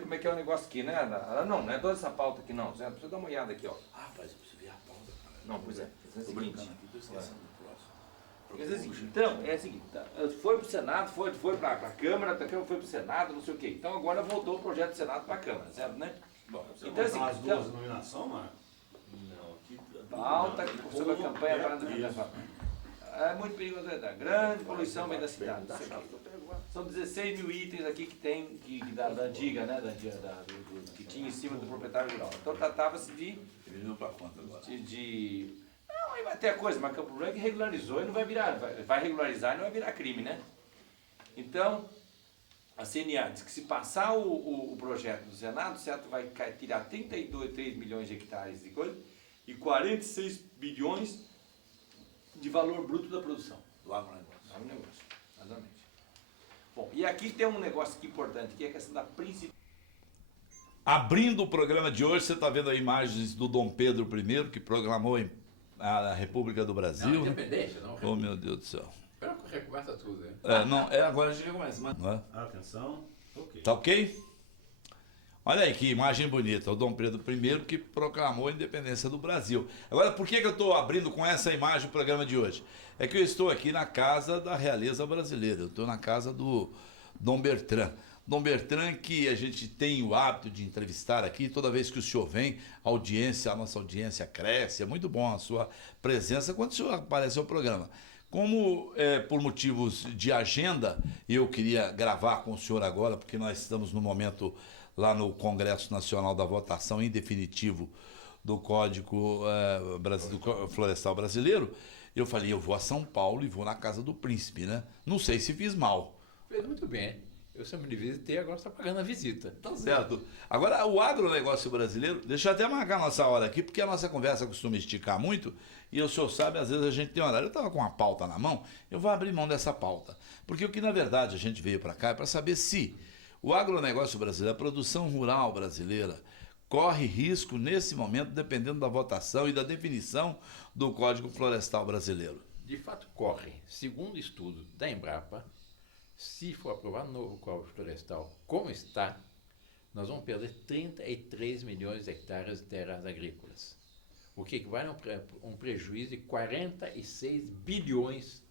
Como é que é o negócio aqui, né? Não é toda essa pauta aqui não. Você precisa dar uma olhada aqui, ó. Ah, rapaz, eu preciso ver a pauta, cara. Não, pois é. Tô brincando aqui, tô esquecendo do próximo. Mas é o seguinte, então, é o seguinte, foi pro Senado, foi pra Câmara, a Câmara foi pro Senado, não sei o quê. Então agora voltou o projeto do Senado pra Câmara, certo, né? Bom, você Então, então, assim, as duas nominações, mano? Não, aqui... Pauta aqui sobre a campanha para a é muito perigoso, é da grande poluição vem da cidade. São 16 mil itens aqui que tem, da antiga, né? Que tinha em cima do proprietário rural. Então tratava-se de. Ele viu pra conta agora. Não, aí vai ter a coisa, mas o problema é que regularizou e não vai virar. Vai regularizar e não vai virar crime, né? Então, a CNA diz que se passar o projeto do Senado, o Senado vai tirar 3 milhões de hectares de coisa e 46 bilhões de valor bruto da produção. Do agronegócio. Agronegócio, exatamente. Bom, e aqui tem um negócio aqui importante, que é a questão da principal. Abrindo o programa de hoje, você está vendo aí imagens do Dom Pedro I, que proclamou a República do Brasil. Não, independência, não. Oh, meu Deus do céu. Espera que recomeça tudo, hein? Agora a gente recomeça. Mas, não é? Atenção, ok. Tá ok? Olha aí que imagem bonita, o Dom Pedro I que proclamou a independência do Brasil. Agora, por que eu estou abrindo com essa imagem o programa de hoje? É que eu estou aqui na casa da realeza brasileira, eu estou na casa do Dom Bertrand. Dom Bertrand, que a gente tem o hábito de entrevistar aqui, toda vez que o senhor vem, a nossa audiência cresce, é muito bom a sua presença quando o senhor aparece ao programa. Como por motivos de agenda, eu queria gravar com o senhor agora, porque nós estamos no momento lá no Congresso Nacional da votação em definitivo do Código Florestal Brasileiro, eu falei, eu vou a São Paulo e vou na Casa do Príncipe, né? Não sei se fiz mal. Fez muito bem. Eu sempre lhe visitei, agora está pagando a visita. Tá certo. Agora, o agronegócio brasileiro, deixa eu até marcar a nossa hora aqui, porque a nossa conversa costuma esticar muito, e o senhor sabe, às vezes a gente tem horário. Eu estava com uma pauta na mão, eu vou abrir mão dessa pauta. Porque o que, na verdade, a gente veio para cá é para saber se o agronegócio brasileiro, a produção rural brasileira, corre risco nesse momento, dependendo da votação e da definição do Código Florestal Brasileiro. De fato, corre. Segundo estudo da Embrapa, se for aprovado o novo Código Florestal como está, nós vamos perder 33 milhões de hectares de terras agrícolas. O que equivale a um prejuízo de 46 bilhões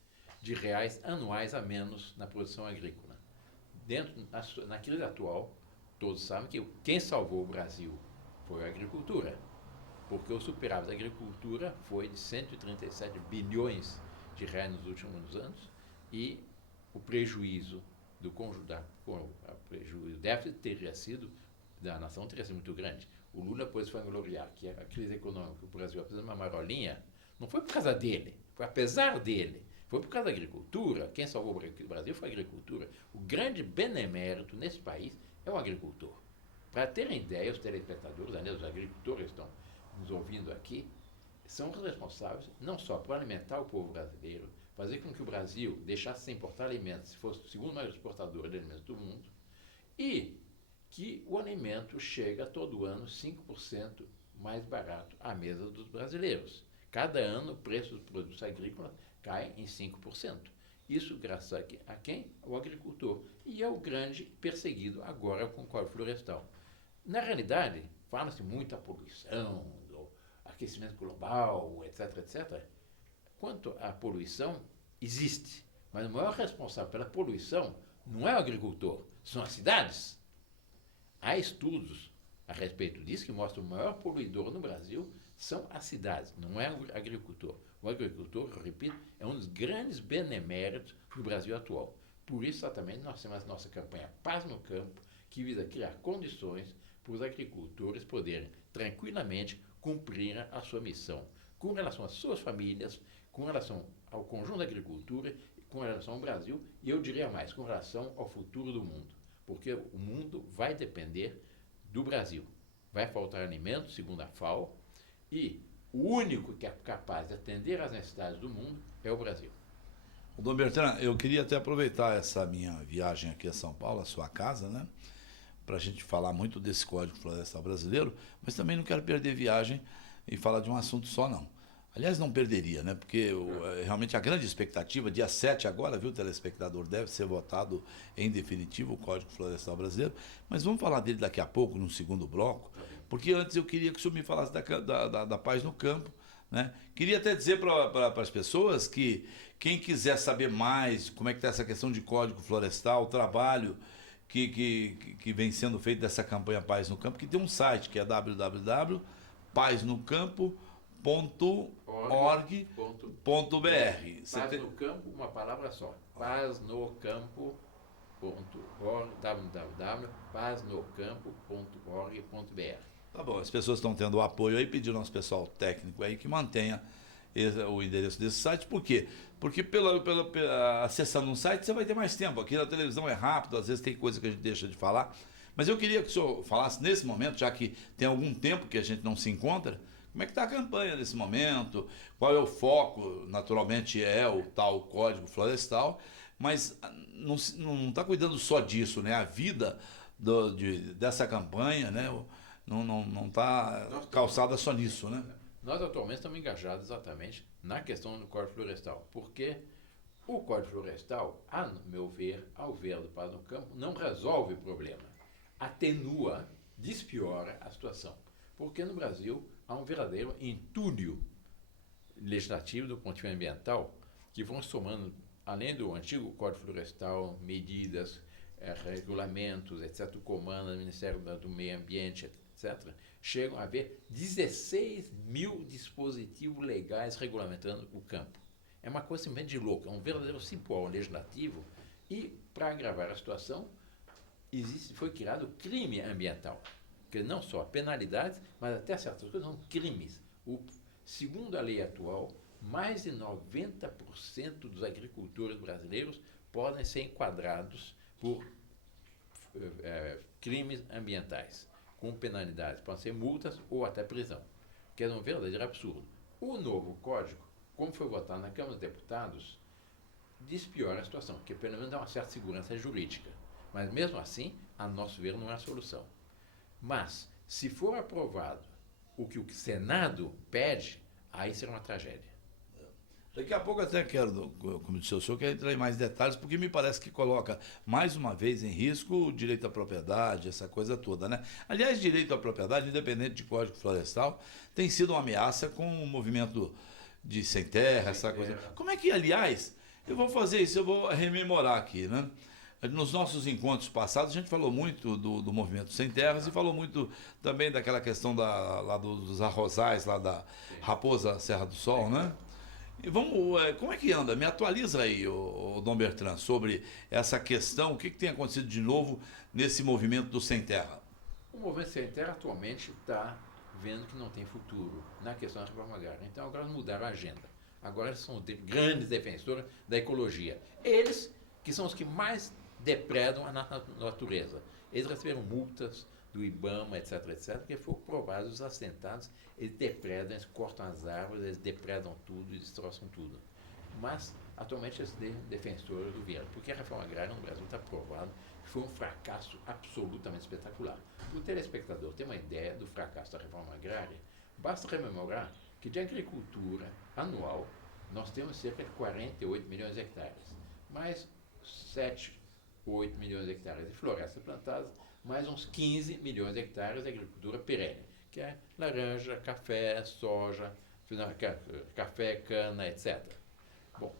de reais anuais a menos na produção agrícola. Na crise atual, todos sabem que quem salvou o Brasil foi a agricultura, porque o superávit da agricultura foi de 137 bilhões de reais nos últimos anos e o prejuízo o déficit teria sido, da nação teria sido muito grande. O Lula depois foi gloriar que a crise econômica que o Brasil apesar de uma marolinha, não foi por causa dele, foi apesar dele, foi por causa da agricultura. Quem salvou o Brasil foi a agricultura. O grande benemérito nesse país é o agricultor. Para terem ideia, os telespectadores, os agricultores que estão nos ouvindo aqui, são responsáveis não só por alimentar o povo brasileiro, fazer com que o Brasil deixasse de importar alimentos, se fosse o segundo maior exportador de alimentos do mundo, e que o alimento chega todo ano 5% mais barato à mesa dos brasileiros. Cada ano o preço dos produtos agrícolas cai em 5%. Isso graças a quem? Ao agricultor. E é o grande perseguido agora com o Código Florestal. Na realidade, fala-se muito da poluição, do aquecimento global, etc, etc. Quanto à poluição, existe. Mas o maior responsável pela poluição não é o agricultor, são as cidades. Há estudos a respeito disso que mostram que o maior poluidor no Brasil são as cidades, não é o agricultor. O agricultor, eu repito, é um dos grandes beneméritos do Brasil atual. Por isso, exatamente, nós temos a nossa campanha Paz no Campo, que visa criar condições para os agricultores poderem tranquilamente cumprir a sua missão, com relação às suas famílias, com relação ao conjunto da agricultura, com relação ao Brasil, e eu diria mais, com relação ao futuro do mundo. Porque o mundo vai depender do Brasil. Vai faltar alimentos, segundo a FAO, e o único que é capaz de atender às necessidades do mundo é o Brasil. Dom Bertrand, eu queria até aproveitar essa minha viagem aqui a São Paulo, a sua casa, né? Para a gente falar muito desse Código Florestal Brasileiro, mas também não quero perder viagem e falar de um assunto só, não. Aliás, não perderia, né? Porque realmente a grande expectativa, dia 7 agora, viu, telespectador, deve ser votado em definitivo o Código Florestal Brasileiro. Mas vamos falar dele daqui a pouco, no segundo bloco, porque antes eu queria que o senhor me falasse da Paz no Campo, né? Queria até dizer para as pessoas que quem quiser saber mais como é que está essa questão de Código Florestal, o trabalho que vem sendo feito dessa campanha Paz no Campo, que tem um site que é www.paznocampo.org.br. Paz no Campo, uma palavra só. www.paznocampo.org.br. Tá bom, as pessoas estão tendo o apoio aí, pedindo ao nosso pessoal técnico aí que mantenha o endereço desse site. Por quê? Porque acessando um site você vai ter mais tempo. Aqui na televisão é rápido, às vezes tem coisa que a gente deixa de falar. Mas eu queria que o senhor falasse nesse momento, já que tem algum tempo que a gente não se encontra, como é que está a campanha nesse momento, qual é o foco, naturalmente é o tal Código Florestal, mas não está cuidando só disso, né? A vida dessa campanha, né? Não está calçada só nisso, né? Nós atualmente estamos engajados exatamente na questão do Código Florestal, porque o Código Florestal, a meu ver, ao ver do Paz no Campo, não resolve o problema, atenua, despiora a situação, porque no Brasil há um verdadeiro entulho legislativo do ponto de vista ambiental que vão somando, além do antigo Código Florestal, medidas, regulamentos, etc., o comando do Ministério do Meio Ambiente, etc., chegam a haver 16 mil dispositivos legais regulamentando o campo. É uma coisa simplesmente de louco, é um verdadeiro cipó legislativo e, para agravar a situação, foi criado crime ambiental, que não só penalidades, mas até certas coisas são crimes. Segundo a lei atual, mais de 90% dos agricultores brasileiros podem ser enquadrados por crimes ambientais, com penalidades, podem ser multas ou até prisão, que é um verdadeiro absurdo. O novo código, como foi votado na Câmara dos Deputados, despiora a situação, porque pelo menos dá uma certa segurança jurídica. Mas mesmo assim, a nosso ver, não é a solução. Mas, se for aprovado o que o Senado pede, aí será uma tragédia. Daqui a pouco até quero, como disse o senhor, quero entrar em mais detalhes, porque me parece que coloca mais uma vez em risco o direito à propriedade, essa coisa toda, né? Aliás, direito à propriedade, independente de Código Florestal, tem sido uma ameaça com o movimento de sem terra, essa coisa. Como é que, aliás, eu vou fazer isso, eu vou rememorar aqui, né? Nos nossos encontros passados, a gente falou muito do movimento sem terras e falou muito também daquela questão lá dos arrozais, lá da Raposa Serra do Sol, né? E como é que anda? Me atualiza aí, o Dom Bertrand, sobre essa questão, o que tem acontecido de novo nesse movimento do sem terra? O movimento sem terra atualmente está vendo que não tem futuro na questão da reforma agrária. Então agora mudaram a agenda. Agora eles são grandes defensores da ecologia. Eles, que são os que mais depredam a natureza. Eles receberam multas do IBAMA, etc., porque foram provados os assentados, eles depredam, eles cortam as árvores, eles depredam tudo e destroçam tudo. Mas, atualmente, eles são defensores do governo, porque a reforma agrária no Brasil está provado que foi um fracasso absolutamente espetacular. Para o telespectador ter uma ideia do fracasso da reforma agrária, basta rememorar que de agricultura anual nós temos cerca de 48 milhões de hectares, mais 8 milhões de hectares de florestas plantadas, mais uns 15 milhões de hectares de agricultura perene, que é laranja, café, soja, café, cana, etc. Bom,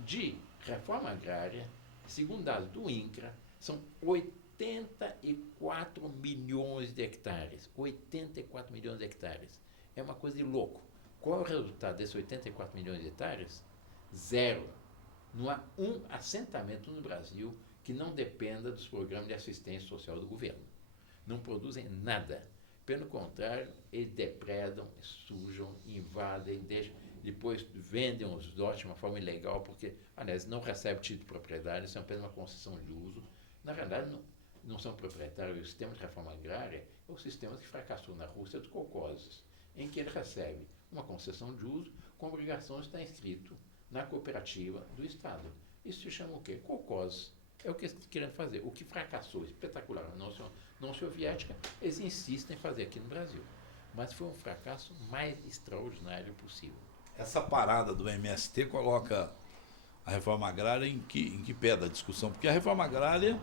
de reforma agrária, segundo dados do INCRA, são 84 milhões de hectares. 84 milhões de hectares. É uma coisa de louco. Qual é o resultado desses 84 milhões de hectares? Zero. Não há um assentamento no Brasil que não dependa dos programas de assistência social do governo. Não produzem nada. Pelo contrário, eles depredam, sujam, invadem, depois vendem os lotes de uma forma ilegal, porque, aliás, não recebem título de propriedade, são apenas uma concessão de uso. Na verdade, não são proprietários. O sistema de reforma agrária é o sistema que fracassou na Rússia dos kolkhozes, em que ele recebe uma concessão de uso com obrigação de estar inscrito na cooperativa do Estado. Isso se chama o quê? Kolkhoz. É o que eles estão querendo fazer. O que fracassou espetacular na União Soviética, eles insistem em fazer aqui no Brasil. mas foi um fracasso mais extraordinário possível. Essa parada do MST coloca a reforma agrária em que pé da discussão? Porque a reforma agrária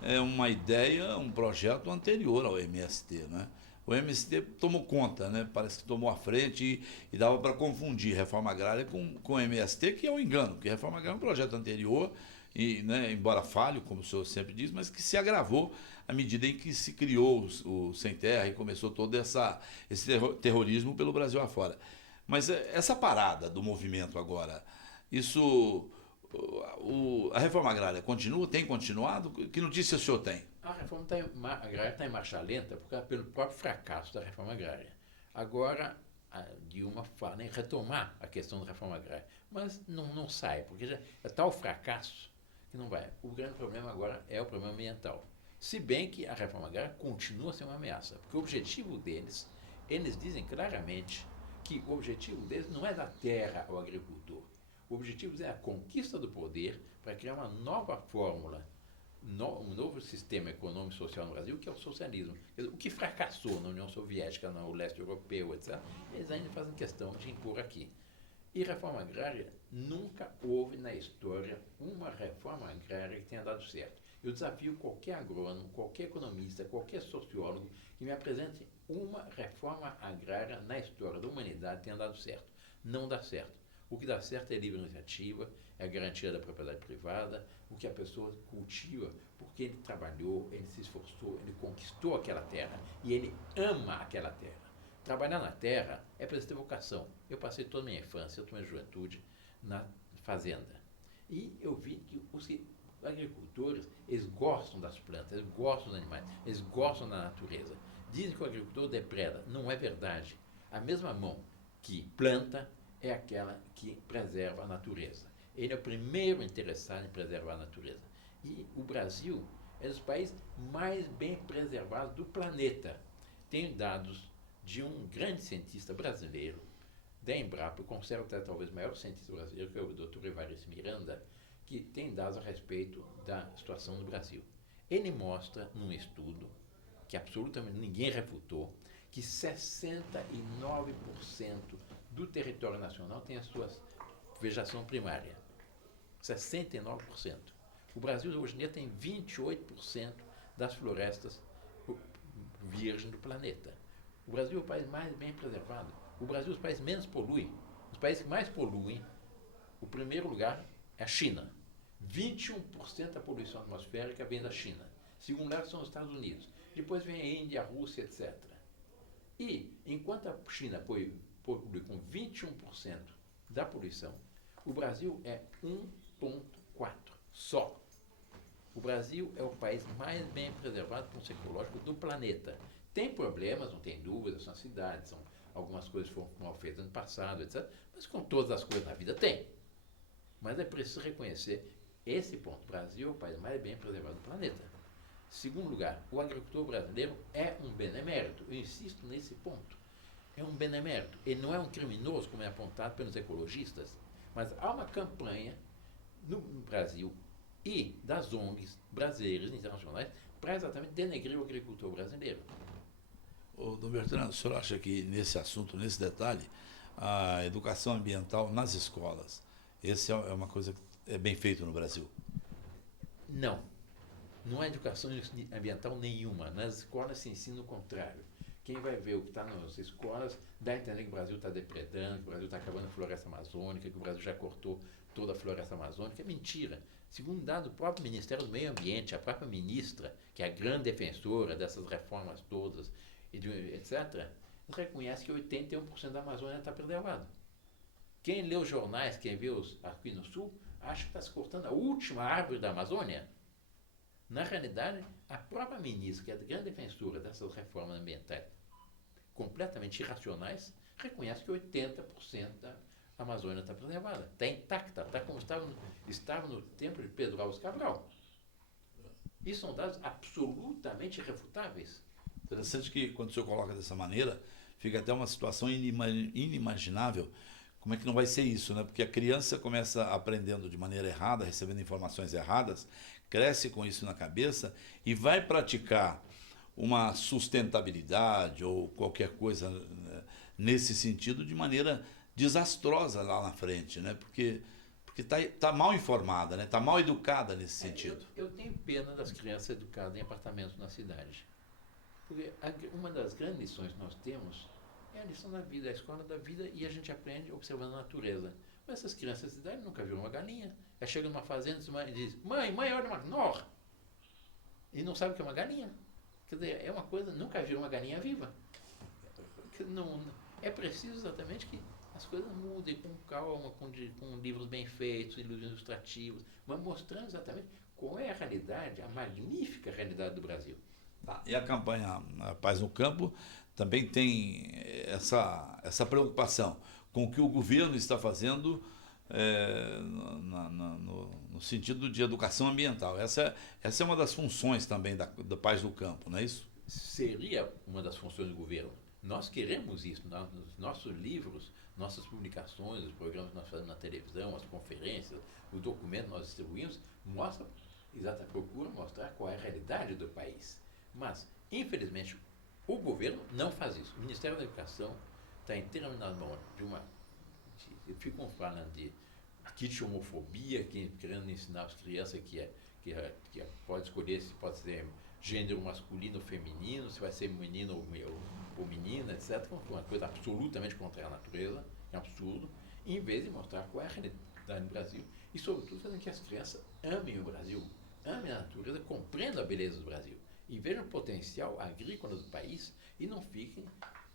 é uma ideia, um projeto anterior ao MST, né? O MST tomou conta, né? Parece que tomou a frente e dava para confundir reforma agrária com o MST, que é um engano, porque a reforma agrária é um projeto anterior, e, né, embora falho, como o senhor sempre diz, mas que se agravou à medida em que se criou o Sem Terra e começou todo esse terrorismo pelo Brasil afora. Mas essa parada do movimento agora, isso, a reforma agrária continua, tem continuado? Que notícia o senhor tem? A reforma agrária está em marcha lenta pelo próprio fracasso da reforma agrária. Agora, a Dilma fala em retomar a questão da reforma agrária, mas não sai, porque já é tal fracasso que não vai. O grande problema agora é o problema ambiental. Se bem que a reforma agrária continua a ser uma ameaça, porque o objetivo deles, eles dizem claramente que o objetivo deles não é da terra ao agricultor. O objetivo deles é a conquista do poder para criar uma nova fórmula, um novo sistema econômico e social no Brasil, que é o socialismo. Quer dizer, o que fracassou na União Soviética, no leste europeu, etc., eles ainda fazem questão de impor aqui. E reforma agrária, nunca houve na história uma reforma agrária que tenha dado certo. Eu desafio qualquer agrônomo, qualquer economista, qualquer sociólogo que me apresente uma reforma agrária na história da humanidade que tenha dado certo. Não dá certo. O que dá certo é a livre iniciativa, é a garantia da propriedade privada, o que a pessoa cultiva, porque ele trabalhou, ele se esforçou, ele conquistou aquela terra e ele ama aquela terra. Trabalhar na terra é preciso ter vocação. Eu passei toda a minha infância, toda a minha juventude na fazenda. E eu vi que os agricultores, eles gostam das plantas, eles gostam dos animais, eles gostam da natureza. Dizem que o agricultor depreda. Não é verdade. A mesma mão que planta é aquela que preserva a natureza. Ele é o primeiro interessado em preservar a natureza. E o Brasil é um dos países mais bem preservados do planeta. Tenho dados de um grande cientista brasileiro, da Embrapa, eu considero até talvez o maior cientista brasileiro, que é o Dr. Evaristo Miranda, que tem dados a respeito da situação do Brasil. Ele mostra num estudo, que absolutamente ninguém refutou, que 69% do território nacional tem a sua vegetação primária. 69%. O Brasil hoje em dia tem 28% das florestas virgens do planeta. O Brasil é o país mais bem preservado. O Brasil é o país que menos polui. Os países que mais poluem, o primeiro lugar é a China. 21% da poluição atmosférica vem da China. Segundo lugar são os Estados Unidos. Depois vem a Índia, a Rússia, etc. E, enquanto a China polui com 21% da poluição, o Brasil é 1,4% só. O Brasil é o país mais bem preservado do ponto de vista ecológico do planeta. Tem problemas, não tem dúvida, são cidades, algumas coisas foram mal feitas no passado, etc. Mas com todas as coisas na vida tem. Mas é preciso reconhecer esse ponto. O Brasil é o país mais bem preservado do planeta. Segundo lugar, o agricultor brasileiro é um benemérito. Eu insisto nesse ponto. É um benemérito. Ele não é um criminoso, como é apontado pelos ecologistas, mas há uma campanha no Brasil e das ONGs brasileiras e internacionais para exatamente denegrir o agricultor brasileiro. Ô, Dom Bertrand, o senhor acha que nesse assunto, nesse detalhe, a educação ambiental nas escolas, essa é uma coisa que é bem feita no Brasil? Não. Não há educação ambiental nenhuma. Nas escolas se ensina o contrário. Quem vai ver o que está nas escolas dá a entender que o Brasil está depredando, que o Brasil está acabando a floresta amazônica, que o Brasil já cortou toda a floresta amazônica. É mentira. Segundo dado do próprio Ministério do Meio Ambiente, a própria ministra, que é a grande defensora dessas reformas todas, etc., reconhece que 81% da Amazônia está preservada. Quem lê os jornais, quem vê aqui no Sul, acha que está se cortando a última árvore da Amazônia. Na realidade, a própria ministra, que é a grande defensora dessas reformas ambientais completamente irracionais, reconhece que 80% da Amazônia está preservada, está intacta, está como estava no tempo de Pedro Álvares Cabral. Isso são dados absolutamente irrefutáveis. Interessante que, quando o senhor coloca dessa maneira, fica até uma situação inimaginável. Como é que não vai ser isso, né? Porque a criança começa aprendendo de maneira errada, recebendo informações erradas, cresce com isso na cabeça e vai praticar uma sustentabilidade ou qualquer coisa, né, nesse sentido de maneira desastrosa lá na frente, né? Porque tá mal informada, né? Tá mal educada nesse sentido. Eu tenho pena das crianças educadas em apartamentos na cidade. Porque uma das grandes lições que nós temos é a lição da vida, a escola da vida, e a gente aprende observando a natureza. Mas essas crianças da cidade nunca viram uma galinha. Elas chegam numa fazenda e dizem, mãe, olha uma nor! E não sabe o que é uma galinha. Quer dizer, é uma coisa, nunca viram uma galinha viva. Não, é preciso exatamente que as coisas mudem com calma, com livros bem feitos, ilustrativos, mas mostrando exatamente qual é a realidade, a magnífica realidade do Brasil. Tá. E a campanha Paz no Campo também tem essa preocupação com o que o governo está fazendo no sentido de educação ambiental. Essa é uma das funções também da Paz no Campo, não é isso? Seria uma das funções do governo. Nós queremos isso. Nos nossos livros, nossas publicações, os programas que nós fazemos na televisão, as conferências, os documentos que nós distribuímos, procura mostrar qual é a realidade do país. Mas, infelizmente, o governo não faz isso. O Ministério da Educação está inteiramente nas mãos ficam falando de kit de homofobia, querendo ensinar as crianças que pode escolher se pode ser gênero masculino ou feminino, se vai ser menino ou menina, etc. Uma coisa absolutamente contra a natureza, é um absurdo, em vez de mostrar qual é a realidade do Brasil e, sobretudo, fazendo que as crianças amem o Brasil, amem a natureza, compreendam a beleza do Brasil e vejam o potencial agrícola do país e não fiquem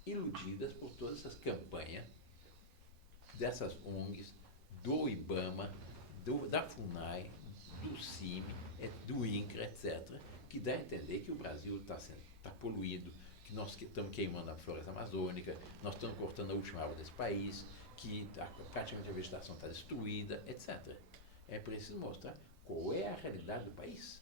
iludidas por todas essas campanhas dessas ONGs, do IBAMA, da FUNAI, do CIMI, do INCRA, etc., que dá a entender que o Brasil está poluído, que nós estamos queimando a floresta amazônica, nós estamos cortando a última árvore desse país, que praticamente a vegetação está destruída, etc. É preciso mostrar qual é a realidade do país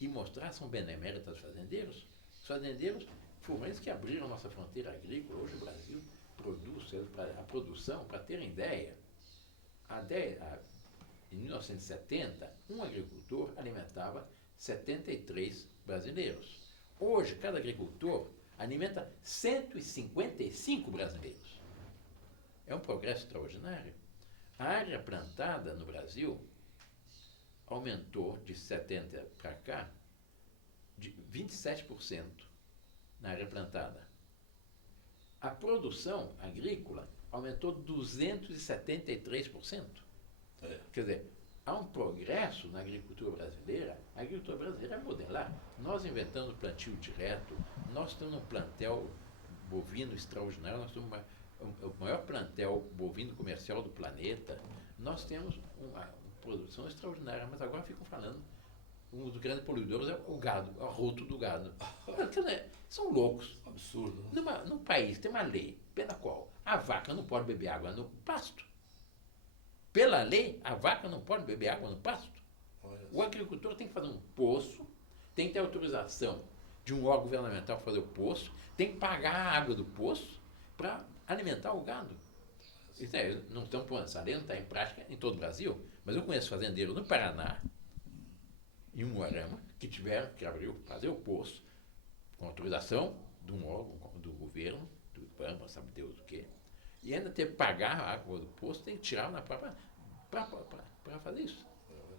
e mostrar são beneméritos os fazendeiros. Os fazendeiros foram eles que abriram a nossa fronteira agrícola. Hoje o Brasil produz a produção, para terem ideia, em 1970, um agricultor alimentava 73 brasileiros. Hoje, cada agricultor alimenta 155 brasileiros. É um progresso extraordinário. A área plantada no Brasil aumentou de 70 para cá de 27% na área plantada. A produção agrícola aumentou 273%. Quer dizer, há um progresso na agricultura brasileira. A agricultura brasileira é modelar. Nós inventamos plantio direto, nós temos um plantel bovino extraordinário, nós temos o maior plantel bovino comercial do planeta, nós temos uma produção extraordinária, mas agora ficam falando, um dos grandes poluidores é o gado, o arroto do gado. Quer dizer, são loucos. Absurdo. Num país tem uma lei pela qual a vaca não pode beber água no pasto. Pela lei, a vaca não pode beber água no pasto. O agricultor tem que fazer um poço, tem que ter autorização de um órgão governamental para fazer o poço, tem que pagar a água do poço para alimentar o gado. Isso não estão pondo essa lei, não está em prática em todo o Brasil, mas eu conheço fazendeiros no Paraná, em Umuarama, que tiveram que fazer o poço com autorização de um órgão do governo, do IBAMA, sabe Deus o quê, e ainda ter que pagar a água do poço, tem que tirar na própria para fazer isso.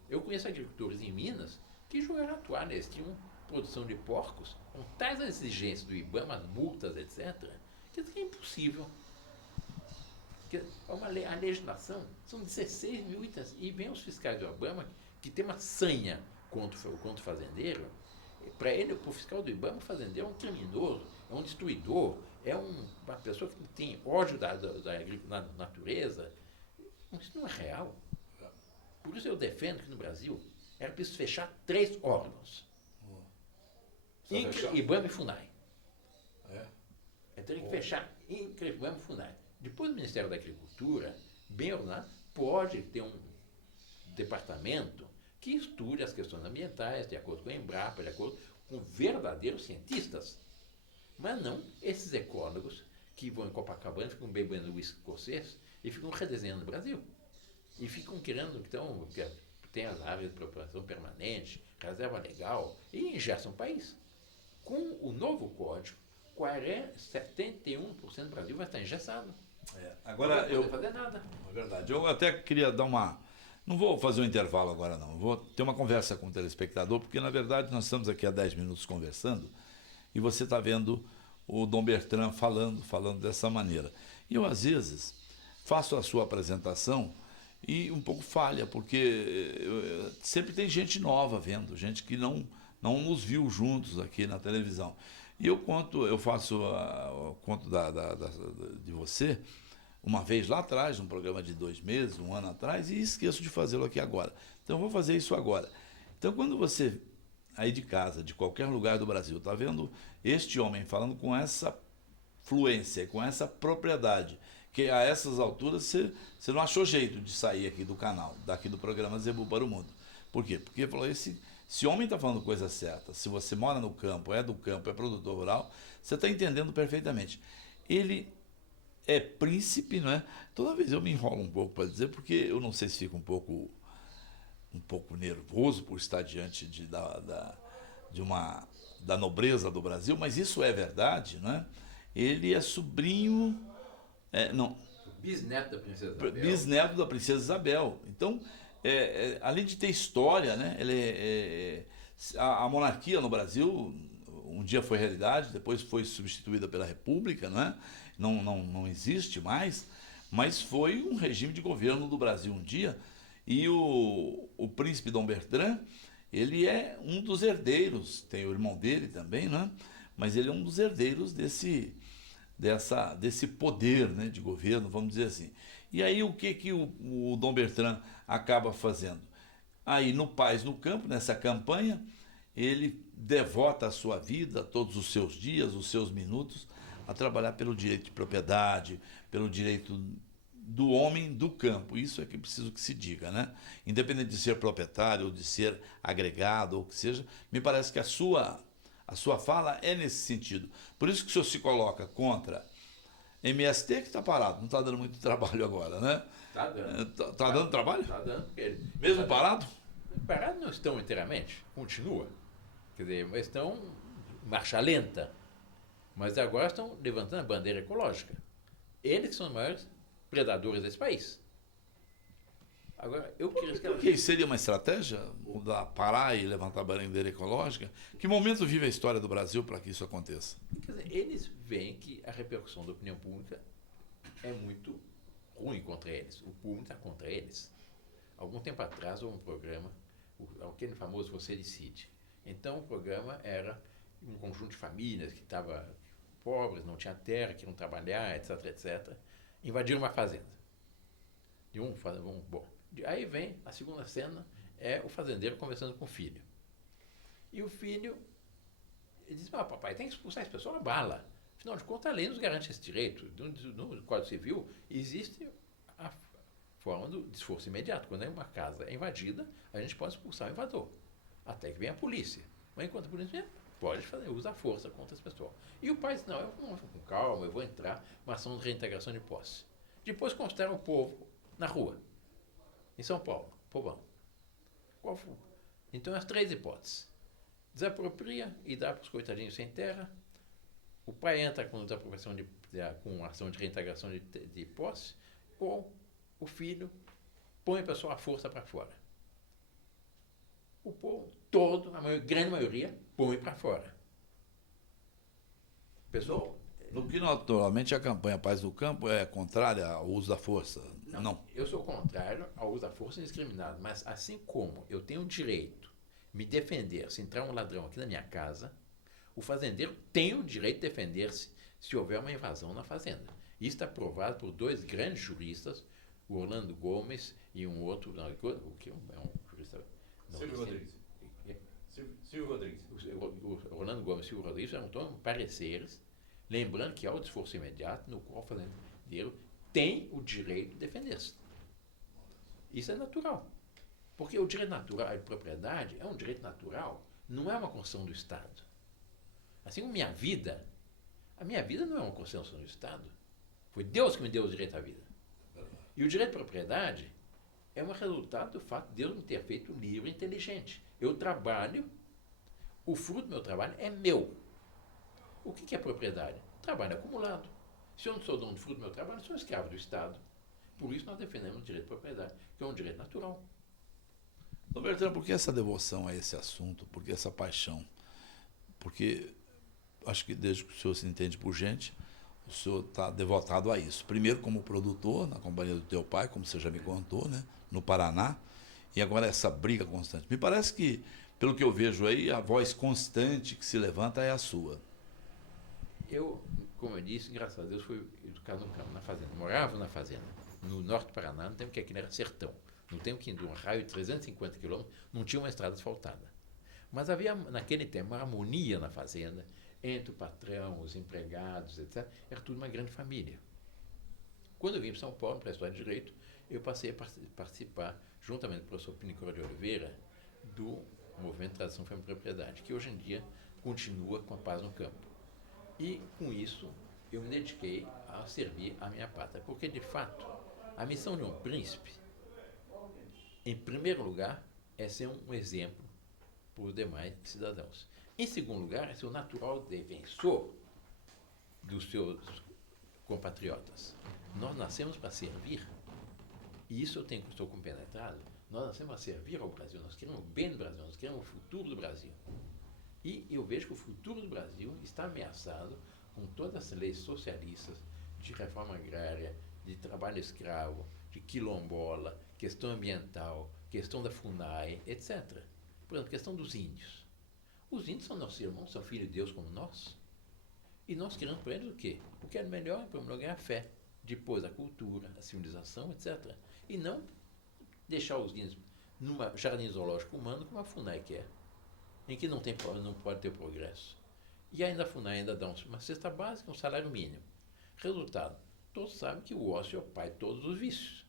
Eu conheço agricultores em Minas que jogaram a toalha, eles tinham produção de porcos, com tais exigências do IBAMA, as multas, etc., que é impossível. A legislação são 16 mil itens, e vem os fiscais do IBAMA que tem uma sanha contra o fazendeiro. Para o fiscal do IBAMA, o fazendeiro é um criminoso, é um destruidor, é uma pessoa que tem ódio da natureza. Isso não é real. Por isso eu defendo que no Brasil era preciso fechar 3 órgãos. IBAMA e FUNAI. Teria que fechar IBAMA e FUNAI. Depois do Ministério da Agricultura, bem ordenado, pode ter um departamento que estude as questões ambientais, de acordo com a Embrapa, de acordo com verdadeiros cientistas. Mas não esses ecólogos que vão em Copacabana, ficam bebendo uísque escocês e ficam redesenhando o Brasil. E ficam querendo, então, que tem as áreas de população permanente, reserva legal, e engessam o país. Com o novo código, 71% do Brasil vai estar engessado. Agora, não vai poder fazer nada. É verdade. Eu até queria dar uma. Não vou fazer um intervalo agora, não. Vou ter uma conversa com o telespectador, porque na verdade nós estamos aqui há 10 minutos conversando e você está vendo o Dom Bertrand falando dessa maneira. E eu, às vezes, faço a sua apresentação e um pouco falha, porque sempre tem gente nova vendo, gente que não nos viu juntos aqui na televisão. E eu faço o conto de você uma vez lá atrás, num programa de 2 meses, 1 ano atrás, e esqueço de fazê-lo aqui agora. Então eu vou fazer isso agora. Então quando você, aí de casa, de qualquer lugar do Brasil, está vendo este homem falando com essa fluência, com essa propriedade, que a essas alturas você não achou jeito de sair aqui do canal, daqui do programa Zebu para o Mundo. Por quê? Porque falou, esse homem está falando coisa certa. Se você mora no campo, é do campo, é produtor rural, você está entendendo perfeitamente. Ele é príncipe, não é? Toda vez eu me enrolo um pouco para dizer, porque eu não sei se fico um pouco nervoso por estar diante da nobreza do Brasil, mas isso é verdade, não é? Ele é sobrinho, não, Bisneto da Princesa Isabel. bisneto da Princesa Isabel. Então, além de ter história, né? A monarquia no Brasil um dia foi realidade, depois foi substituída pela República, né? Não existe mais, mas foi um regime de governo do Brasil um dia. E o príncipe Dom Bertrand, ele é um dos herdeiros, tem o irmão dele também, né? Mas ele é um dos herdeiros desse poder, né, de governo, vamos dizer assim. E aí o que o Dom Bertrand acaba fazendo? Aí no Paz no Campo, nessa campanha, ele devota a sua vida, todos os seus dias, os seus minutos, a trabalhar pelo direito de propriedade, pelo direito do homem do campo. Isso é que preciso que se diga, né? Independente de ser proprietário ou de ser agregado ou o que seja, me parece que a sua fala é nesse sentido. Por isso que o senhor se coloca contra MST, que está parado, não está dando muito trabalho agora, né? Está dando. Está dando trabalho? Está dando. Mesmo parado? Parados não estão inteiramente, continua. Quer dizer, mas estão em marcha lenta. Mas agora estão levantando a bandeira ecológica. Eles são os maiores predadores desse país. Agora, eu queria que seria uma estratégia parar e levantar a bandeira ecológica? Que momento vive a história do Brasil para que isso aconteça? Quer dizer, eles veem que a repercussão da opinião pública é muito ruim contra eles. O público está contra eles. Algum tempo atrás houve um programa, aquele famoso Você Decide. Então o programa era um conjunto de famílias que estavam pobres, não tinham terra, queriam trabalhar, etc, etc. Invadiram uma fazenda. Aí vem a segunda cena, é o fazendeiro conversando com o filho. E o filho diz, papai, tem que expulsar esse pessoal a bala. Afinal de contas, a lei nos garante esse direito. No Código Civil existe a forma do esforço imediato. Quando uma casa é invadida, a gente pode expulsar o invasor. Até que venha a polícia. Mas enquanto a polícia pode usar força contra esse pessoal. E o pai diz, não, eu vou com calma, eu vou entrar uma ação de reintegração de posse. Depois considera o povo na rua. Em São Paulo, povão. Qual foi? Então, as 3 hipóteses. Desapropria e dá para os coitadinhos sem terra. O pai entra com desapropriação com ação de reintegração de posse. Ou o filho põe a pessoa à força para fora. O povo todo, grande maioria, põe para fora. Pessoal... No que naturalmente a campanha Paz do Campo é contrária ao uso da força. Não. Eu sou contrário ao uso da força indiscriminado, mas assim como eu tenho o direito de me defender se entrar um ladrão aqui na minha casa, o fazendeiro tem o direito de defender-se se houver uma invasão na fazenda. Isso está provado por 2 grandes juristas, o Orlando Gomes e um outro, o que é um jurista... Silvio Rodrigues. Silvio Rodrigues. O Orlando Gomes e o Silvio Rodrigues eram pareceres, lembrando que há o esforço imediato no qual o fazendeiro tem o direito de defender-se. Isso é natural. Porque o direito natural de propriedade é um direito natural, não é uma concessão do Estado. Assim como a minha vida não é uma concessão do Estado. Foi Deus que me deu o direito à vida. E o direito de propriedade é um resultado do fato de Deus me ter feito livre e inteligente. Eu trabalho, o fruto do meu trabalho é meu. O que é propriedade? Trabalho acumulado. Se eu não sou dono de fruto do meu trabalho, eu sou escravo do Estado. Por isso nós defendemos o direito de propriedade, que é um direito natural. Dom Bertrand, por que essa devoção a esse assunto? Por que essa paixão? Porque acho que desde que o senhor se entende por gente, o senhor está devotado a isso. Primeiro como produtor, na companhia do teu pai, como você já me contou, né? No Paraná, e agora essa briga constante. Me parece que, pelo que eu vejo aí, a voz constante que se levanta é a sua. Eu, como eu disse, graças a Deus, fui educado no campo, na fazenda. Morava na fazenda, no norte do Paraná, no tempo que aqui não era sertão. No tempo que, de um raio de 350 quilômetros, não tinha uma estrada asfaltada. Mas havia, naquele tempo, uma harmonia na fazenda, entre o patrão, os empregados, etc. Era tudo uma grande família. Quando eu vim para São Paulo, para estudar Direito, eu passei a participar, juntamente com o professor Pinicor de Oliveira, do Movimento de Tradição Família e Propriedade, que hoje em dia continua com a paz no campo. E, com isso, eu me dediquei a servir a minha pátria. Porque, de fato, a missão de um príncipe, em primeiro lugar, é ser um exemplo para os demais cidadãos. Em segundo lugar, é ser o natural defensor dos seus compatriotas. Nós nascemos para servir, e isso eu estou compenetrado, nós nascemos para servir ao Brasil, nós queremos o bem do Brasil, nós queremos o futuro do Brasil. E eu vejo que o futuro do Brasil está ameaçado com todas as leis socialistas, de reforma agrária, de trabalho escravo, de quilombola, questão ambiental, questão da FUNAI, etc. Por exemplo, questão dos índios. Os índios são nossos irmãos, são filhos de Deus como nós. E nós queremos para eles o quê? O que é melhor, em primeiro lugar, a fé. Depois a cultura, a civilização, etc. E não deixar os índios num jardim zoológico humano como a FUNAI quer, em que não pode ter progresso. E ainda a FUNAI ainda dá uma cesta básica, um salário mínimo. Resultado, todos sabem que o ócio é o pai de todos os vícios.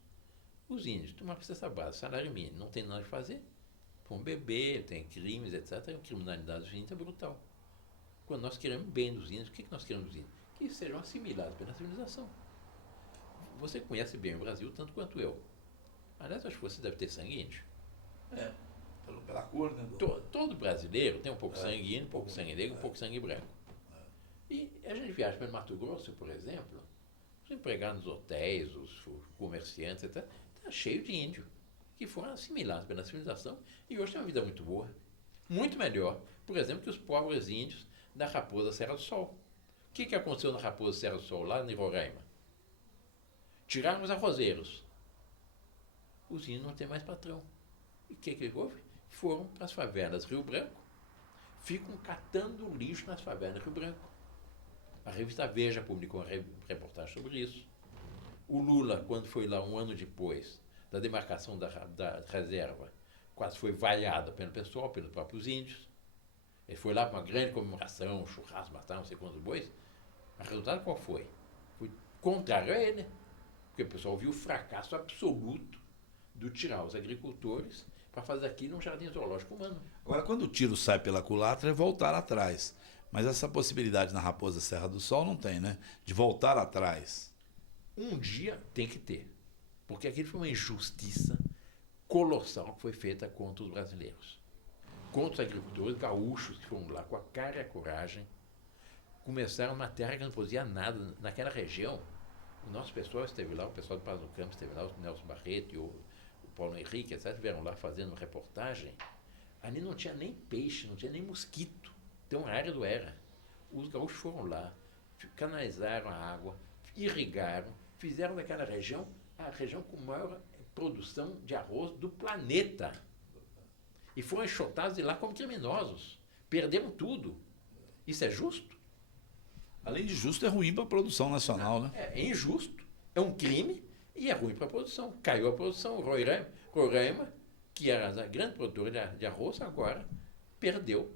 Os índios têm uma cesta básica, salário mínimo, não tem nada a fazer. Vão beber, tem crimes, etc. A criminalidade dos índios é brutal. Quando nós queremos bem dos índios, o que nós queremos dos índios? Que sejam assimilados pela civilização. Você conhece bem o Brasil tanto quanto eu. Aliás, acho que você deve ter sangue índio. É, pela cor, né? Todo brasileiro tem um pouco sangue índio, um pouco sangue negro, um pouco sangue branco. E a gente viaja pelo Mato Grosso, por exemplo, os empregados nos hotéis, os comerciantes, etc., está cheio de índio, que foram assimilados pela civilização e hoje têm uma vida muito boa. Muito melhor, por exemplo, que os pobres índios da Raposa Serra do Sol. O que aconteceu na Raposa Serra do Sol, lá em Roraima? Tiraram os arrozeiros. Os índios não têm mais patrão. E o que houve? Foram para as favelas Rio Branco, ficam catando lixo nas favelas Rio Branco. A revista Veja publicou uma reportagem sobre isso. O Lula, quando foi lá um ano depois da demarcação da reserva, quase foi vaiado pelo pessoal, pelos próprios índios. Ele foi lá para uma grande comemoração, churrasco, mataram não sei quantos bois. O resultado qual foi? Foi contrário a ele, porque o pessoal viu o fracasso absoluto do tirar os agricultores para fazer aquilo um jardim zoológico humano. Agora, quando o tiro sai pela culatra, é voltar atrás. Mas essa possibilidade na Raposa Serra do Sol não tem, né? De voltar atrás. Um dia tem que ter. Porque aquilo foi uma injustiça colossal que foi feita contra os brasileiros. Contra os agricultores gaúchos que foram lá com a cara e a coragem. Começaram uma terra que não produzia nada naquela região. O nosso pessoal esteve lá, o pessoal do Paz do Campo esteve lá, o Nelson Barreto e o Paulo Henrique, etc., estiveram lá fazendo uma reportagem. Ali não tinha nem peixe, não tinha nem mosquito. Tão árido era. Os gaúchos foram lá, canalizaram a água, irrigaram, fizeram daquela região a região com maior produção de arroz do planeta. E foram enxotados de lá como criminosos. Perderam tudo. Isso é justo? Além de justo, é ruim para a produção nacional, né? É injusto, é um crime e é ruim para a produção. Caiu a produção. Roraima, que era a grande produtora de arroz, agora perdeu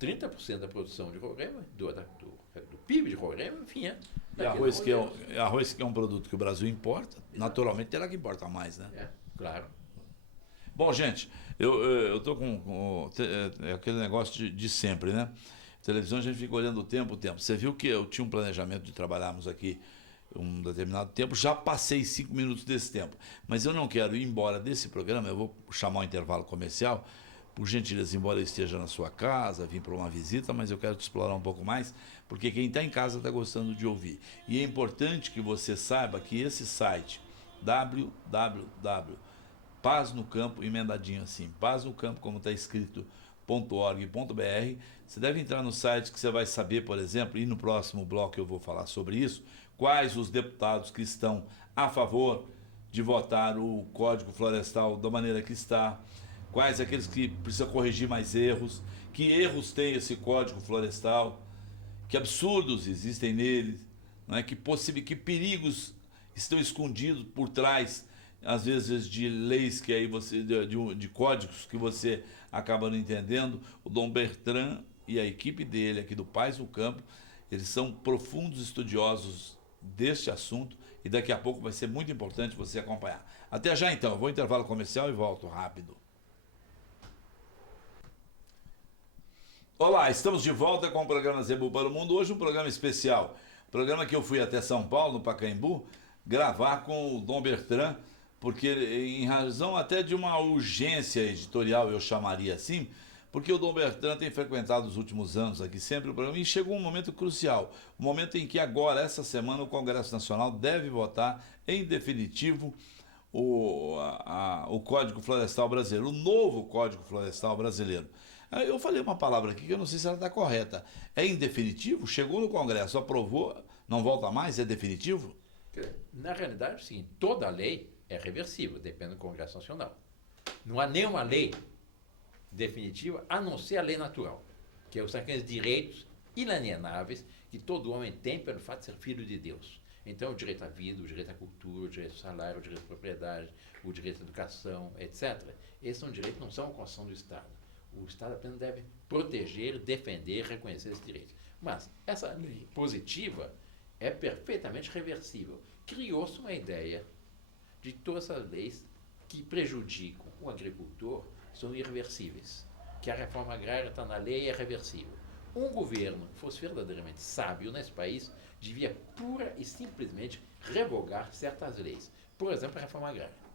30% da produção de Roraima, do PIB de Roraima, vinha. E arroz que é um produto que o Brasil importa, naturalmente terá que importar mais, né? É, claro. Bom, gente, eu tô com aquele negócio de sempre, né? Televisão a gente fica olhando o tempo. Você viu que eu tinha um planejamento de trabalharmos aqui um determinado tempo, já passei 5 minutos desse tempo. Mas eu não quero ir embora desse programa, eu vou chamar um intervalo comercial por gentileza, embora eu esteja na sua casa, vim para uma visita, mas eu quero te explorar um pouco mais, porque quem está em casa está gostando de ouvir. E é importante que você saiba que esse site, Paz no Campo, emendadinho assim, Paz no Campo, como está escrito, .org.br, você deve entrar no site que você vai saber, por exemplo, e no próximo bloco eu vou falar sobre isso, quais os deputados que estão a favor de votar o Código Florestal da maneira que está, quais aqueles que precisam corrigir mais erros, que erros tem esse Código Florestal, que absurdos existem nele, não é? Que perigos estão escondidos por trás, às vezes, de leis que aí você, de códigos que você acaba não entendendo. O Dom Bertrand e a equipe dele aqui do Paz no Campo, eles são profundos estudiosos deste assunto e daqui a pouco vai ser muito importante você acompanhar. Até já então, eu vou intervalo comercial e volto rápido. Olá, estamos de volta com o programa Zebu para o Mundo. Hoje um programa especial, programa que eu fui até São Paulo, no Pacaembu, gravar com o Dom Bertrand, porque em razão até de uma urgência editorial, eu chamaria assim, porque o Dom Bertrand tem frequentado os últimos anos aqui sempre o programa e chegou um momento crucial, um momento em que agora, essa semana, o Congresso Nacional deve votar em definitivo o Código Florestal Brasileiro, o novo Código Florestal Brasileiro. Eu falei uma palavra aqui que eu não sei se ela está correta. É em definitivo? Chegou no Congresso, aprovou, não volta mais? É definitivo? Na realidade, sim, toda lei é reversível, depende do Congresso Nacional. Não há nenhuma lei definitiva, a não ser a lei natural, que são aqueles direitos inalienáveis que todo homem tem pelo fato de ser filho de Deus. Então, o direito à vida, o direito à cultura, o direito ao salário, o direito à propriedade, o direito à educação, etc. Esses são direitos que não são a concessão do Estado. O Estado apenas deve proteger, defender, reconhecer esses direitos. Mas essa lei positiva é perfeitamente reversível. Criou-se uma ideia de todas as leis que prejudicam o agricultor são irreversíveis. Que a reforma agrária está na lei e é reversível. Um governo que fosse verdadeiramente sábio nesse país devia pura e simplesmente revogar certas leis. Por exemplo, a reforma agrária.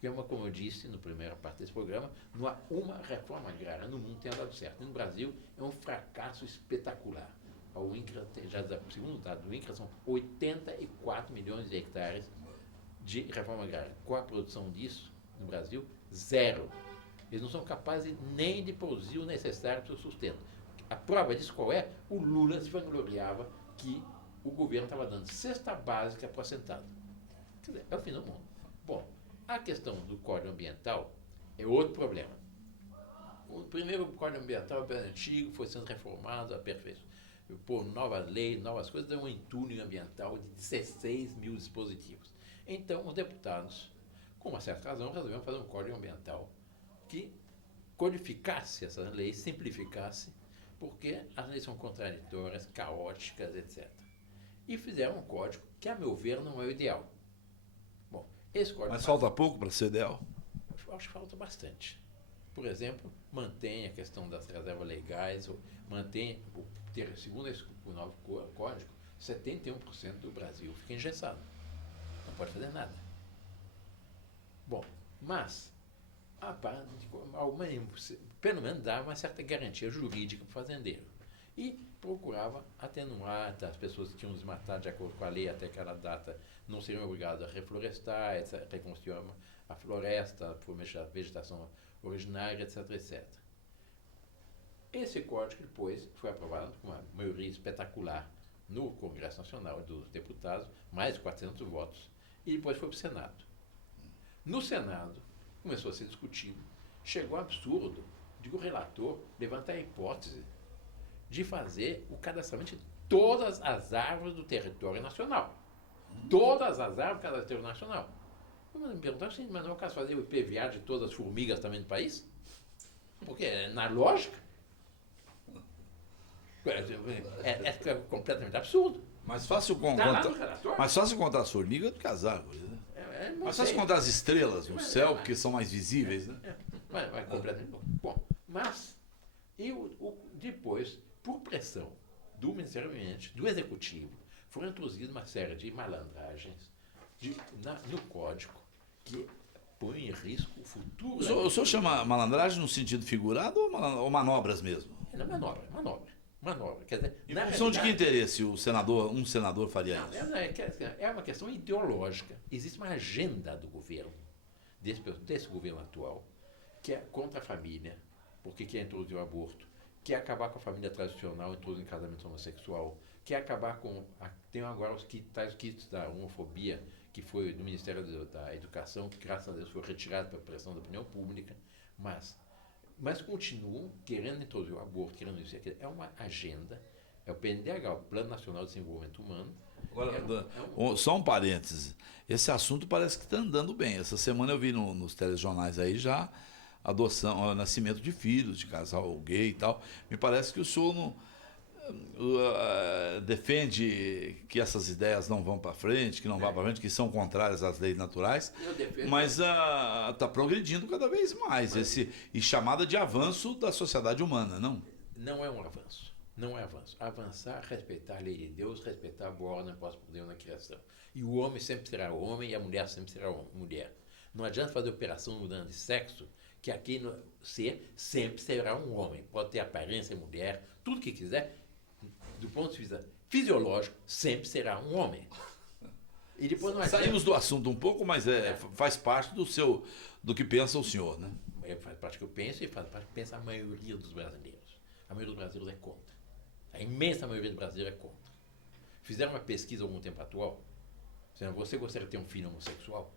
Porque, como eu disse na primeira parte desse programa, não há uma reforma agrária no mundo que tenha dado certo. E no Brasil é um fracasso espetacular. O INCRA, segundo o dado do INCRA, são 84 milhões de hectares de reforma agrária. Qual a produção disso no Brasil? Zero. Eles não são capazes nem de produzir o necessário para o seu sustento. A prova disso qual é? O Lula se vangloriava que o governo estava dando cesta básica para o assentado. Quer dizer, é o fim do mundo. Bom, a questão do Código Ambiental é outro problema. O primeiro Código Ambiental é bem antigo, foi sendo reformado, aperfeiçoado. Por novas leis, novas coisas, deu um entulho ambiental de 16 mil dispositivos. Então, os deputados, com uma certa razão, resolveram fazer um Código Ambiental que codificasse essas leis, simplificasse, porque as leis são contraditórias, caóticas, etc. E fizeram um código que, a meu ver, não é o ideal. Bom, esse código... Mas falta pouco para ser ideal? Eu acho que falta bastante. Por exemplo, mantém a questão das reservas legais, mantém, segundo o novo código, 71% do Brasil fica engessado. Não pode fazer nada. Bom, mas pelo menos dava uma certa garantia jurídica para o fazendeiro. E procurava atenuar as pessoas que tinham desmatado de acordo com a lei até aquela data, não seriam obrigadas a reflorestar, etc., reconstruir a floresta, a vegetação originária, etc., etc. Esse código depois foi aprovado com uma maioria espetacular no Congresso Nacional dos Deputados, mais de 400 votos, e depois foi para o Senado. No Senado, começou a ser discutido, chegou ao absurdo de o relator levantar a hipótese de fazer o cadastramento de todas as árvores do território nacional. Todas as árvores do território nacional. Mas me perguntaram se não é o caso fazer o IPVA de todas as formigas também do país? Porque, na lógica, é completamente absurdo. Mais fácil contar as formigas do que as árvores, né? Mais fácil contar as estrelas no céu, porque são mais visíveis, né? Mas completamente. Bom, mas depois, por pressão do Ministério do Meio Ambiente, do Executivo, foram introduzidas uma série de malandragens no código que põe em risco o futuro. O senhor chama malandragem no sentido figurado ou manobras mesmo? É manobra. Quer dizer, Em função de que interesse um senador faria não, isso? é uma questão ideológica. Existe uma agenda do governo, desse governo atual, que é contra a família, porque quer introduzir o aborto, quer acabar com a família tradicional, introduzindo casamento homossexual, quer acabar com... Tem agora os kits da homofobia, que foi do Ministério da Educação, que graças a Deus foi retirado pela pressão da opinião pública, mas continuam querendo introduzir o aborto, querendo isso e aquilo. É uma agenda, é o PNDH, o Plano Nacional de Desenvolvimento Humano. Agora, só um parêntese. Esse assunto parece que está andando bem. Essa semana eu vi nos telejornais aí já adoção, nascimento de filhos, de casal gay e tal. Me parece que o senhor não defende que essas ideias não vão para frente, que não vão para frente, que são contrárias às leis naturais, mas está progredindo cada vez mais e chamada de avanço da sociedade humana, não? Não é um avanço. Não é avanço. Avançar, respeitar a lei de Deus, respeitar a boa ordem posta por Deus na criação. E o homem sempre será homem e a mulher sempre será mulher. Não adianta fazer operação mudando de sexo, que aquele ser sempre será um homem. Pode ter aparência mulher, tudo que quiser, do ponto de vista fisiológico, sempre será um homem. E depois não Saímos do assunto um pouco, mas faz parte do que pensa o senhor, né? Faz parte do que eu penso e faz parte do que pensa a maioria dos brasileiros. A maioria dos brasileiros é contra. A imensa maioria dos brasileiros é contra. Fizeram uma pesquisa há algum tempo atual. Você gostaria de ter um filho homossexual?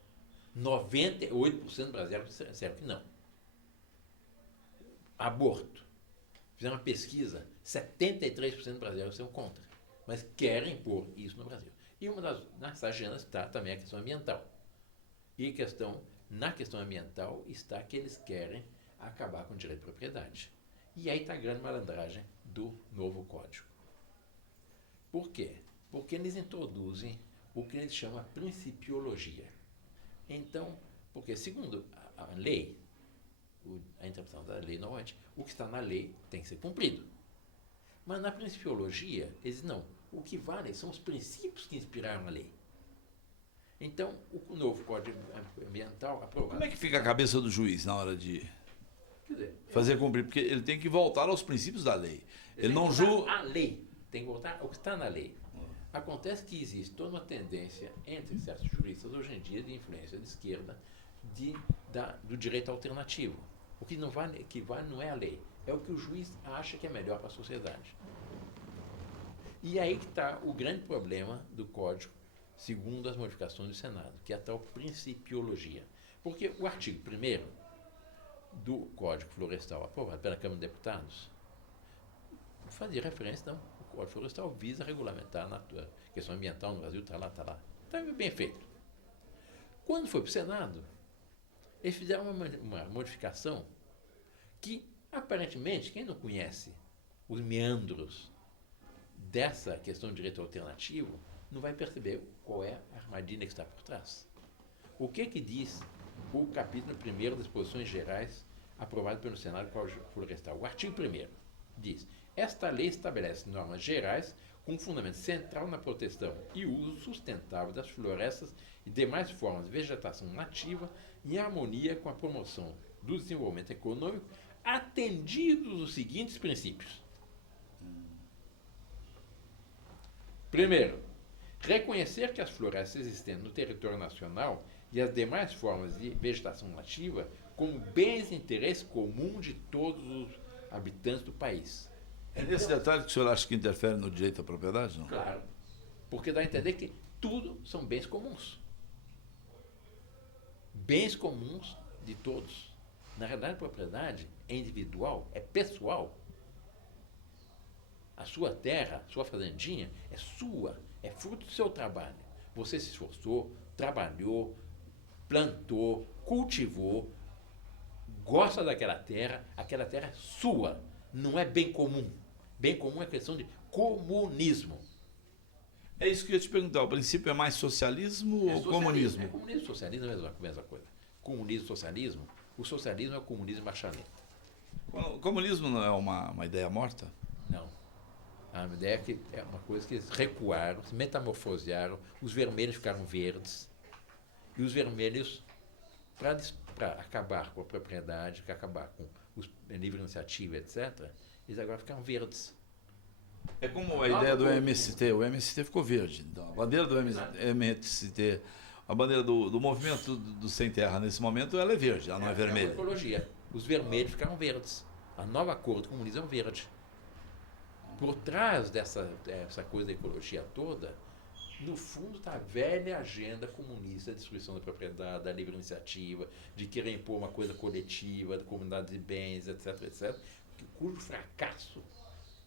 98% dos brasileiros disseram que não. Aborto. Fizeram uma pesquisa, 73% dos brasileiros são contra, mas querem pôr isso no Brasil. E uma das agendas está também a questão ambiental. E na questão ambiental está que eles querem acabar com o direito de propriedade. E aí está a grande malandragem do novo código. Por quê? Porque eles introduzem o que eles chamam de principiologia. Então, porque segundo a lei, a interpretação da lei, normalmente, o que está na lei tem que ser cumprido. Mas na principiologia, eles não. O que vale são os princípios que inspiraram a lei. Então, o novo Código Ambiental aprovado... Como é que fica a cabeça do juiz na hora de fazer cumprir? Porque ele tem que voltar aos princípios da lei. Ele não julga... A lei. Tem que voltar ao que está na lei. Acontece que existe toda uma tendência entre certos juristas hoje em dia de influência de esquerda do direito alternativo. O que vale não é a lei, é o que o juiz acha que é melhor para a sociedade. E aí que está o grande problema do Código, segundo as modificações do Senado, que é a tal principiologia. Porque o artigo 1º do Código Florestal, aprovado pela Câmara de Deputados, fazia referência, não, o Código Florestal visa regulamentar a questão ambiental no Brasil, está lá. Está bem feito. Quando foi para o Senado, eles fizeram uma modificação que, aparentemente, quem não conhece os meandros dessa questão de direito alternativo, não vai perceber qual é a armadilha que está por trás. O que diz o capítulo 1º das disposições gerais aprovado pelo Senado Florestal? O artigo 1º diz: esta lei estabelece normas gerais com fundamento central na proteção e uso sustentável das florestas e demais formas de vegetação nativa em harmonia com a promoção do desenvolvimento econômico, atendidos os seguintes princípios. Primeiro, reconhecer que as florestas existentes no território nacional e as demais formas de vegetação nativa como bens de interesse comum de todos os habitantes do país. É nesse detalhe que o senhor acha que interfere no direito à propriedade? Não? Claro, porque dá a entender que tudo são bens comuns. Bens comuns de todos. Na realidade, a propriedade é individual, é pessoal. A sua terra, sua fazendinha, é sua, é fruto do seu trabalho. Você se esforçou, trabalhou, plantou, cultivou, gosta daquela terra é sua, não é bem comum. Bem comum é questão de comunismo. É isso que eu ia te perguntar, o princípio é mais socialismo ou comunismo? Comunismo e socialismo é a mesma coisa. Comunismo e socialismo, o socialismo é o comunismo marxaleta. O comunismo não é uma ideia morta? Não. A ideia é que é uma coisa que eles recuaram, se metamorfosearam, os vermelhos ficaram verdes, e os vermelhos para acabar com a propriedade, para acabar com a livre iniciativa, etc., eles agora ficaram verdes. É como a ideia do MST. O MST ficou verde. Então, a bandeira do MST, a bandeira do movimento do Sem Terra, nesse momento, ela é verde, ela não é vermelha. É uma ecologia. Os vermelhos ficaram verdes. A nova cor do comunismo é verde. Por trás dessa coisa da ecologia toda, no fundo está a velha agenda comunista, a destruição da propriedade, da livre iniciativa, de querer impor uma coisa coletiva, da comunidade de bens, etc., etc., cujo fracasso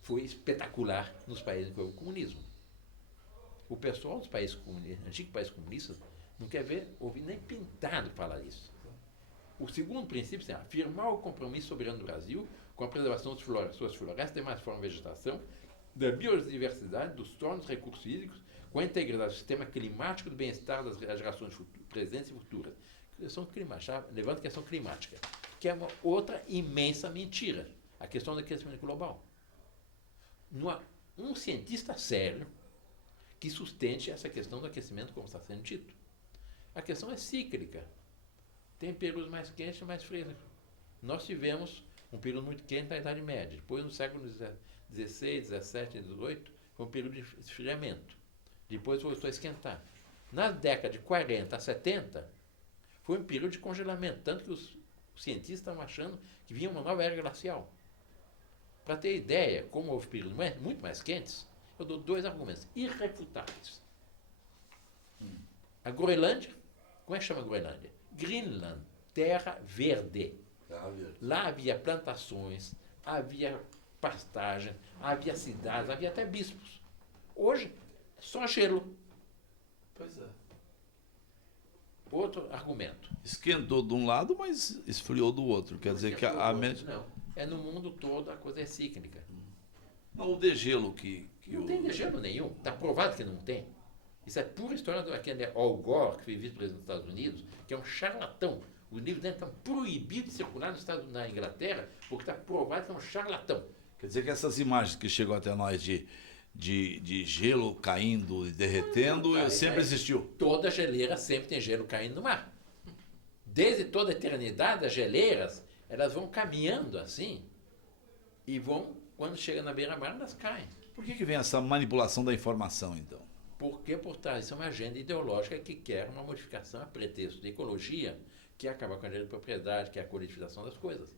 foi espetacular nos países que houve o comunismo. O pessoal dos países comunistas, antigos países comunistas, não quer ouvir nem pintado falar isso. O segundo princípio é afirmar o compromisso soberano do Brasil com a preservação das suas florestas, demais formas de vegetação, da biodiversidade, dos tornos, recursos hídricos, com a integridade do sistema climático e do bem-estar das gerações presentes e futuras. Questão climática, levanta a questão climática, que é uma outra imensa mentira, a questão do aquecimento global. Não há um cientista sério que sustente essa questão do aquecimento como está sendo dito. A questão é cíclica. Tem períodos mais quentes e mais frios. Nós tivemos um período muito quente na Idade Média. Depois, no século XVI, XVII e XVIII, foi um período de esfriamento. Depois voltou a esquentar. Na década de 40 a 70, foi um período de congelamento. Tanto que os cientistas estavam achando que vinha uma nova era glacial. Para ter ideia, como houve períodos muito mais quentes, eu dou 2 argumentos irrefutáveis. A Groenlândia, como é que chama a Groenlândia? Greenland, terra verde. Lá havia plantações, havia pastagem, havia cidades, havia até bispos. Hoje, só gelo. Pois é. Outro argumento. Esquentou de um lado, mas esfriou do outro. Quer dizer que Não. É no mundo todo a coisa é cíclica. Não, o degelo que não tem degelo nenhum. Está provado que não tem. Isso é pura história daquele Al Gore, que foi vice-presidente dos Estados Unidos, que é um charlatão. Os livros dele estão proibidos de circular na Inglaterra, porque está provado que é um charlatão. Quer dizer que essas imagens que chegam até nós de gelo caindo e derretendo sempre existiu. Toda geleira sempre tem gelo caindo no mar. Desde toda a eternidade, as geleiras, elas vão caminhando assim e vão, quando chega na beira-mar, elas caem. Por que vem essa manipulação da informação, então? Porque por trás isso é uma agenda ideológica que quer uma modificação a pretexto de ecologia, que acaba com a direito de propriedade, que é a coletivização das coisas.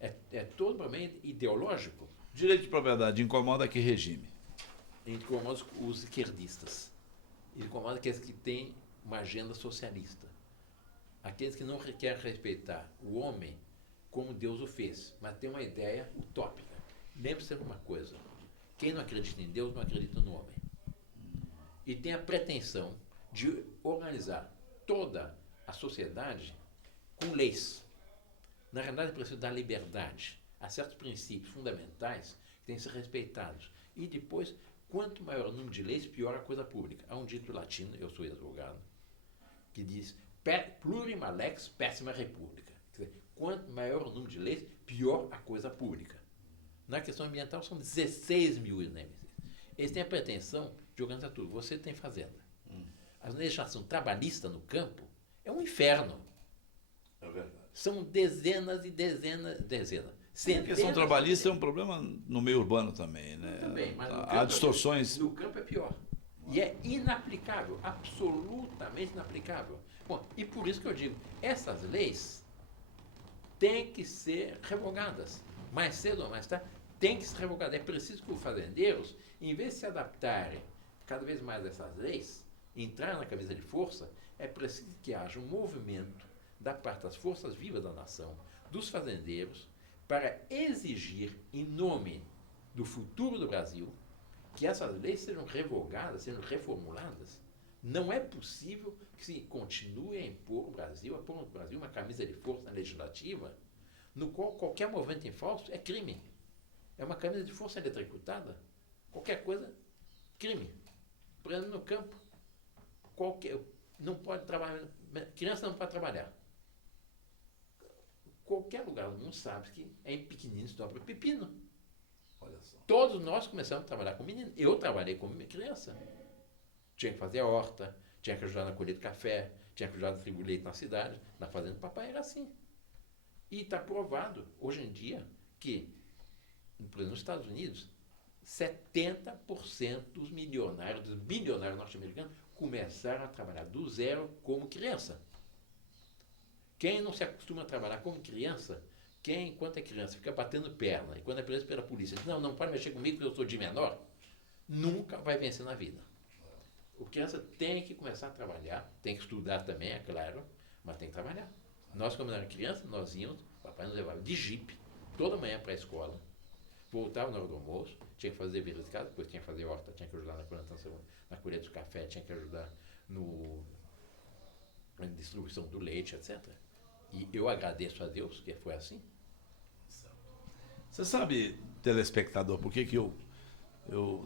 É todo problema ideológico. Direito de propriedade incomoda que regime? Ele incomoda os esquerdistas. Ele incomoda aqueles que têm uma agenda socialista. Aqueles que não querem respeitar o homem como Deus o fez, mas tem uma ideia utópica. Lembre-se de uma coisa: quem não acredita em Deus não acredita no homem. E tem a pretensão de organizar toda a sociedade com leis. Na realidade, é preciso dar liberdade a certos princípios fundamentais que têm que ser respeitados. E depois, quanto maior o número de leis, pior a coisa pública. Há um dito latino, eu sou advogado, que diz plurima lex, péssima república. Quer dizer, quanto maior o número de leis, pior a coisa pública. Na questão ambiental, são 16 mil INEMs. Eles têm a pretensão de organizar tudo. Você tem fazenda. A legislação trabalhista no campo é um inferno. É verdade. São dezenas e dezenas. A questão trabalhista é um problema no meio urbano também, né? Também, mas Há distorções. No campo é pior. E é inaplicável, absolutamente inaplicável. Bom, e por isso que eu digo, essas leis têm que ser revogadas. Mais cedo ou mais tarde, tem que ser revogadas. É preciso que os fazendeiros, em vez de se adaptarem cada vez mais a essas leis, entrar na camisa de força, é preciso que haja um movimento da parte das forças vivas da nação, dos fazendeiros, para exigir, em nome do futuro do Brasil, que essas leis sejam revogadas, sejam reformuladas. Não é possível que se continue a impor o Brasil, a pôr no Brasil uma camisa de força legislativa, no qual qualquer movimento em falso é crime. É uma camisa de força eletrocutada. Qualquer coisa, crime. Por exemplo, no campo, não pode trabalhar, criança não pode trabalhar. Qualquer lugar do mundo sabe que é em pequenino se dobra pepino. Olha só. Todos nós começamos a trabalhar com menino. Eu trabalhei como criança. Tinha que fazer a horta, tinha que ajudar na colheita de café, tinha que ajudar a distribuir leite na cidade, na fazenda do papai era assim. E está provado, hoje em dia, que, por exemplo, nos Estados Unidos, 70% dos milionários, dos bilionários norte-americanos, começaram a trabalhar do zero como criança. Quem não se acostuma a trabalhar como criança, quem, enquanto é criança, fica batendo perna, e quando é preso pela polícia, diz, não pode mexer comigo porque eu sou de menor, nunca vai vencer na vida. O criança tem que começar a trabalhar, tem que estudar também, é claro, mas tem que trabalhar. Nós, quando era criança, nós íamos, papai nos levava de jipe, toda manhã para a escola, voltava na hora do almoço, tinha que fazer deveres de casa, depois tinha que fazer horta, tinha que ajudar na plantação, na colheita do café, tinha que ajudar na distribuição do leite, etc. E eu agradeço a Deus que foi assim. Você sabe, telespectador, por que eu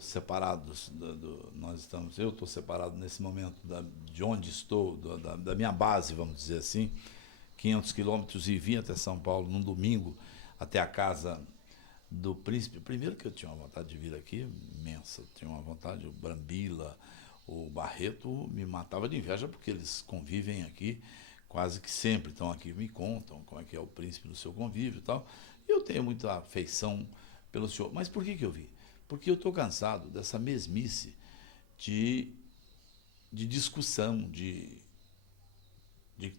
separados, nós estamos, eu estou separado nesse momento de onde estou, da minha base, vamos dizer assim, 500 quilômetros, e vim até São Paulo num domingo, até a casa do príncipe. Primeiro que eu tinha uma vontade de vir aqui, imensa, eu tinha uma vontade, o Brambila, o Barreto me matava de inveja, porque eles convivem aqui quase que sempre, estão aqui, me contam como é que é o príncipe do seu convívio e tal, e eu tenho muita afeição pelo senhor. Mas por que eu vim? Porque eu estou cansado dessa mesmice de discussão, de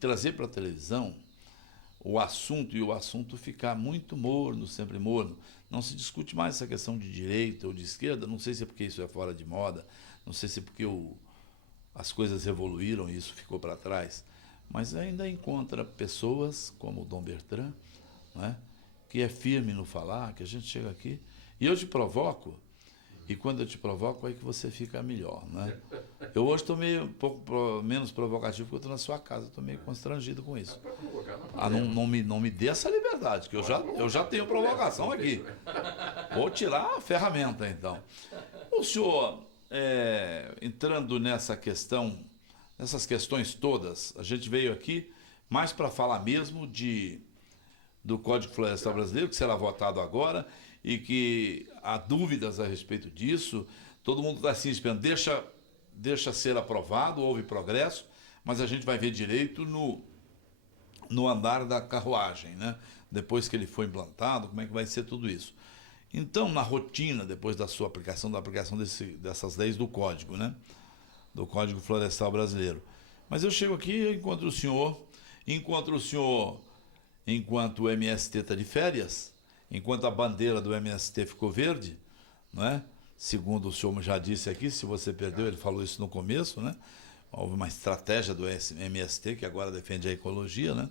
trazer para a televisão o assunto, e o assunto ficar muito morno, sempre morno. Não se discute mais essa questão de direita ou de esquerda, não sei se é porque isso é fora de moda, não sei se é porque as coisas evoluíram e isso ficou para trás, mas ainda encontra pessoas como o Dom Bertrand, né, que é firme no falar, que a gente chega aqui, e eu te provoco, e quando eu te provoco, aí que você fica melhor, né? Eu hoje estou meio um pouco menos provocativo, porque eu estou na sua casa, estou meio constrangido com isso. Não me dê essa liberdade, que eu já tenho provocação aqui. Vou tirar a ferramenta, então. O senhor, entrando nessa questão, nessas questões todas, a gente veio aqui mais para falar mesmo do Código Florestal Brasileiro, que será votado agora, e que há dúvidas a respeito disso, todo mundo está assim esperando, deixa ser aprovado, houve progresso, mas a gente vai ver direito no andar da carruagem, né? Depois que ele foi implantado, como é que vai ser tudo isso. Então, na rotina, depois da sua aplicação, dessas leis do Código, né? Do Código Florestal Brasileiro. Mas eu chego aqui e encontro o senhor, enquanto o MST está de férias, enquanto a bandeira do MST ficou verde, né? Segundo o senhor já disse aqui, se você perdeu, ele falou isso no começo, né? Houve uma estratégia do MST, que agora defende a ecologia, né?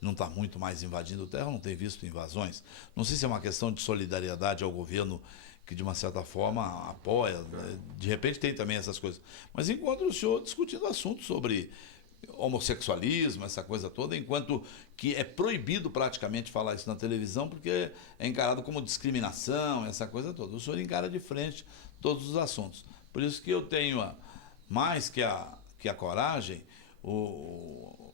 Não está muito mais invadindo terra, não tem visto invasões. Não sei se é uma questão de solidariedade ao governo, que de uma certa forma apoia, né? De repente tem também essas coisas. Mas enquanto o senhor discutindo assuntos sobre homossexualismo, essa coisa toda, enquanto que é proibido praticamente falar isso na televisão, porque é encarado como discriminação, essa coisa toda. O senhor encara de frente todos os assuntos. Por isso que eu tenho, mais que a coragem, o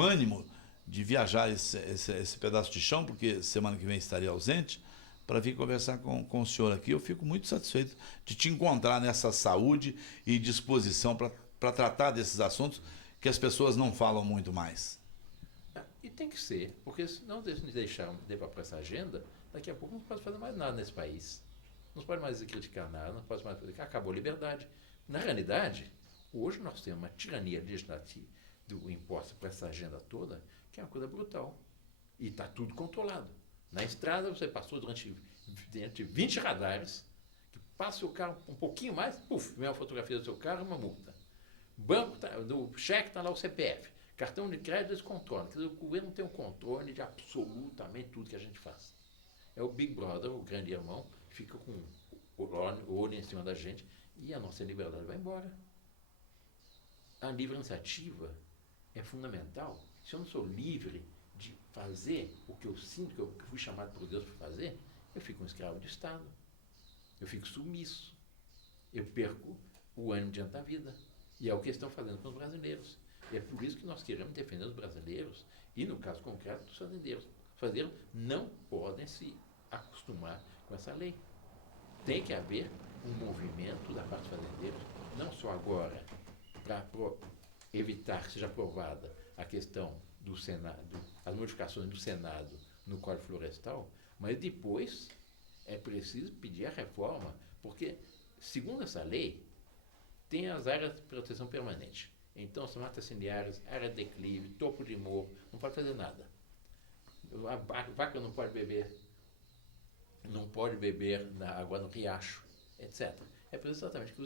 ânimo de viajar esse pedaço de chão, porque semana que vem estaria ausente, para vir conversar com o senhor aqui. Eu fico muito satisfeito de te encontrar nessa saúde e disposição para tratar desses assuntos que as pessoas não falam muito mais. E tem que ser, porque se não deixar para essa agenda, daqui a pouco não pode fazer mais nada nesse país. Não se pode mais criticar nada, não pode mais fazer, acabou a liberdade. Na realidade, hoje nós temos uma tirania legislativa do imposto para essa agenda toda, que é uma coisa brutal. E está tudo controlado. Na estrada você passou durante 20 radares, que passa o carro um pouquinho mais, vem uma fotografia do seu carro e uma multa. Banco, no cheque está lá o CPF. Cartão de crédito eles controlam. Quer dizer, o governo tem um controle de absolutamente tudo que a gente faz. É o Big Brother, o grande irmão, que fica com o olho em cima da gente e a nossa liberdade vai embora. A livre iniciativa é fundamental. Se eu não sou livre de fazer o que eu sinto, que eu fui chamado por Deus para fazer, eu fico um escravo de Estado. Eu fico sumiço. Eu perco o ânimo diante da vida. E é o que estão fazendo com os brasileiros. E é por isso que nós queremos defender os brasileiros e, no caso concreto, os fazendeiros. Os fazendeiros não podem se acostumar com essa lei. Tem que haver um movimento da parte dos fazendeiros, não só agora, para evitar que seja aprovada a questão do Senado, as modificações do Senado no Código Florestal, mas depois é preciso pedir a reforma, porque, segundo essa lei, tem as áreas de proteção permanente. Então, são matas ciliares, área de declive, topo de morro, não pode fazer nada. A vaca não pode beber na água no riacho, etc. É preciso exatamente que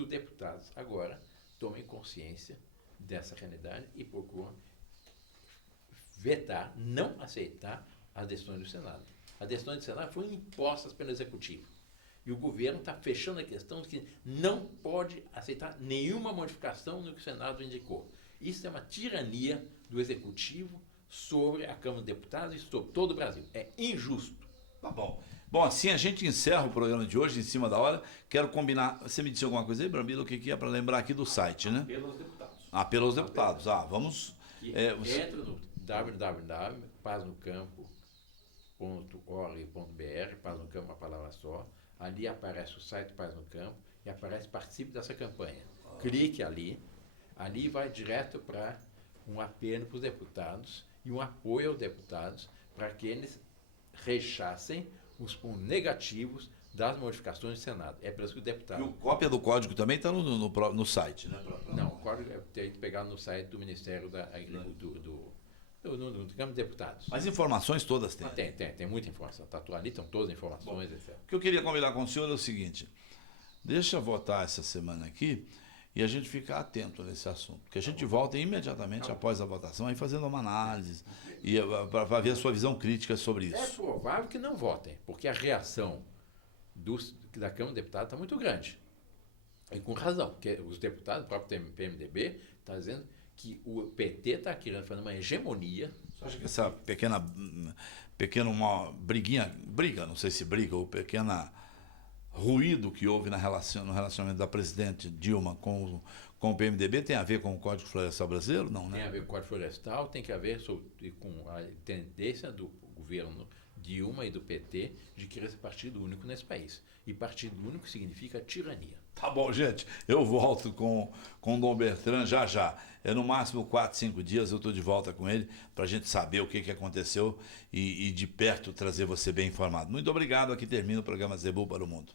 os deputados agora tomem consciência dessa realidade e procuram vetar, não aceitar as decisões do Senado. As decisões do Senado foram impostas pelo Executivo. E o governo está fechando a questão de que não pode aceitar nenhuma modificação no que o Senado indicou. Isso é uma tirania do Executivo sobre a Câmara dos Deputados e sobre todo o Brasil. É injusto. Tá bom. Bom, assim a gente encerra o programa de hoje, em cima da hora. Quero combinar. Você me disse alguma coisa aí, Brambila? O que é para lembrar aqui do site, né? Pelos deputados. Pelos deputados. Vamos. Entra no www.paznocampo.org.br, Paz no Campo, uma palavra só. Ali aparece o site Paz no Campo e aparece participe dessa campanha. Clique ali vai direto para um apelo para os deputados e um apoio aos deputados para que eles rechassem os pontos negativos das modificações do Senado. É por isso que o deputado... E a cópia do código também está no site, né? Não, o código tem que pegar no site do Ministério da Agricultura, do Câmara de Deputados. As informações todas tem. Tem muita informação. Tá, ali estão todas as informações, etc. O que eu queria combinar com o senhor é o seguinte: deixa eu votar essa semana aqui e a gente ficar atento nesse assunto. Porque a gente volta imediatamente após a votação aí fazendo uma análise e para ver a sua visão crítica sobre isso. É provável que não votem, porque a reação da Câmara de Deputados está muito grande. E com razão, porque os deputados, o próprio PMDB, está dizendo que o PT está querendo fazer uma hegemonia. Você acha que essa pequena uma briga, não sei se briga, ou pequena ruído que houve no relacionamento da presidente Dilma com o PMDB tem a ver com o Código Florestal Brasileiro? Não, né? Tem a ver com o Código Florestal, tem que a ver com a tendência do governo Dilma e do PT de querer ser partido único nesse país. E partido único significa tirania. Tá bom, gente. Eu volto com o Dom Bertrand já. É no máximo 4, 5 dias eu estou de volta com ele para a gente saber o que aconteceu e de perto trazer você bem informado. Muito obrigado. Aqui termina o programa Zebu para o Mundo.